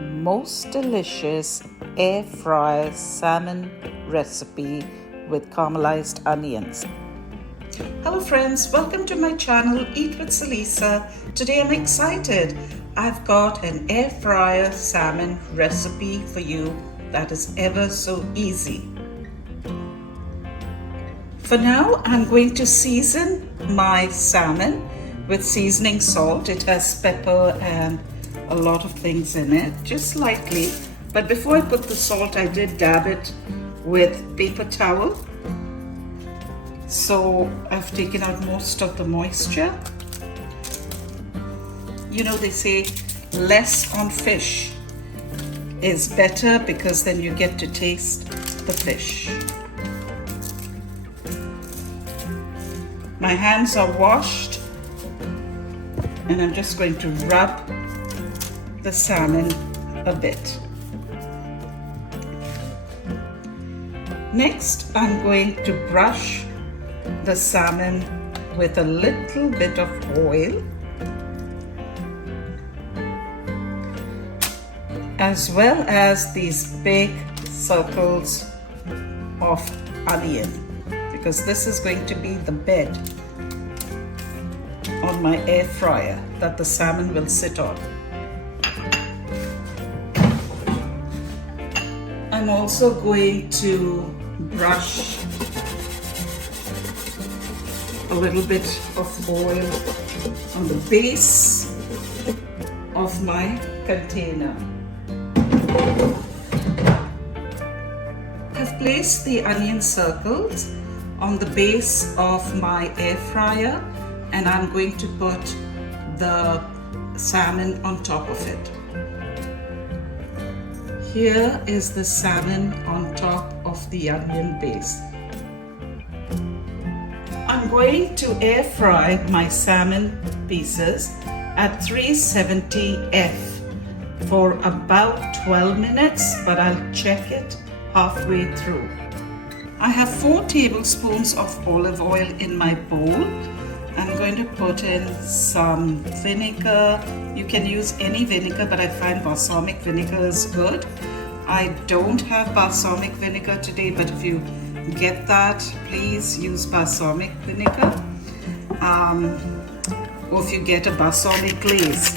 most delicious air fryer salmon recipe with caramelized onions. Hello friends, welcome to my channel Eat with Salisa. Today I'm excited. I've got an air fryer salmon recipe for you that is ever so easy. For now, I'm going to season my salmon with seasoning salt. It has pepper and a lot of things in it, just lightly. But before I put the salt, I did dab it with paper towel. So I've taken out most of the moisture. You know, they say less on fish is better because then you get to taste the fish. My hands are washed and I'm just going to rub the salmon a bit. Next, I'm going to brush the salmon with a little bit of oil, as well as these big circles of onion, because this is going to be the bed on my air fryer that the salmon will sit on. I'm also going to brush a little bit of oil on the base of my container. I've placed the onion circles on the base of my air fryer and I'm going to put the salmon on top of it. Here is the salmon on top of the onion base. I'm going to air fry my salmon pieces at 370 F for about 12 minutes, but I'll check it halfway through. I have 4 tablespoons of olive oil in my bowl. I'm going to put in some vinegar. You can use any vinegar, but I find balsamic vinegar is good. I don't have balsamic vinegar today, but if you get that, please use balsamic vinegar. Or if you get a balsamic glaze.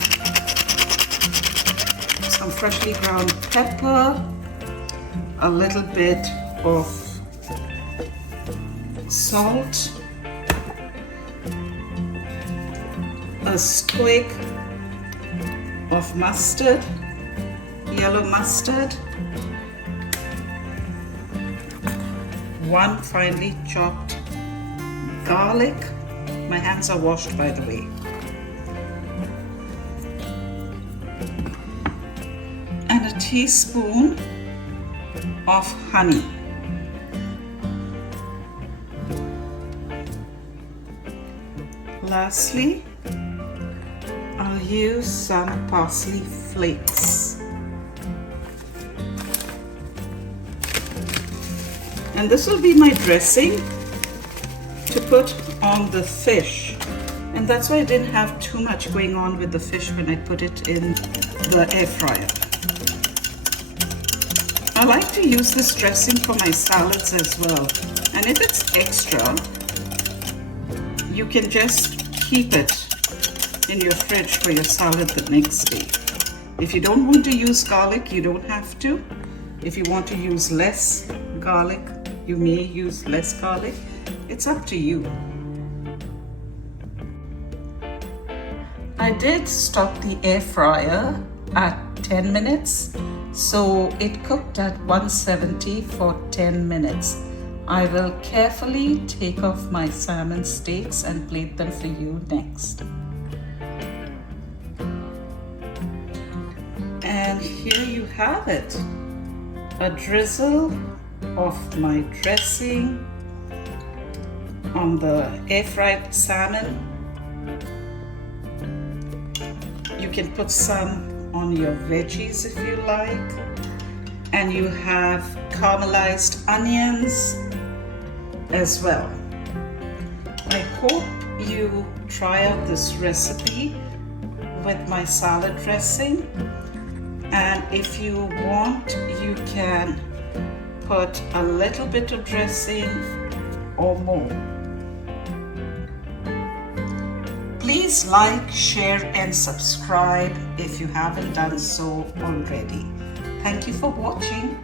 Some freshly ground pepper, a little bit of salt, a squig of mustard, yellow mustard, 1 finely chopped garlic. My hands are washed, by the way. And a teaspoon of honey. Lastly, I'll use some parsley flakes. And this will be my dressing to put on the fish. And that's why I didn't have too much going on with the fish when I put it in the air fryer. I like to use this dressing for my salads as well. And if it's extra, you can just keep it in your fridge for your salad the next day. If you don't want to use garlic, you don't have to. If you want to use less garlic, you may use less garlic. It's up to you. I did stop the air fryer at 10 minutes, so it cooked at 170 for 10 minutes. I will carefully take off my salmon steaks and plate them for you next. And here you have it, a drizzle of my dressing on the air fried salmon. You can put some on your veggies if you like. And you have caramelized onions as well. I hope you try out this recipe with my salad dressing, and If you want, you can put a little bit of dressing or more. Please like, share and subscribe if you haven't done so already. Thank you for watching.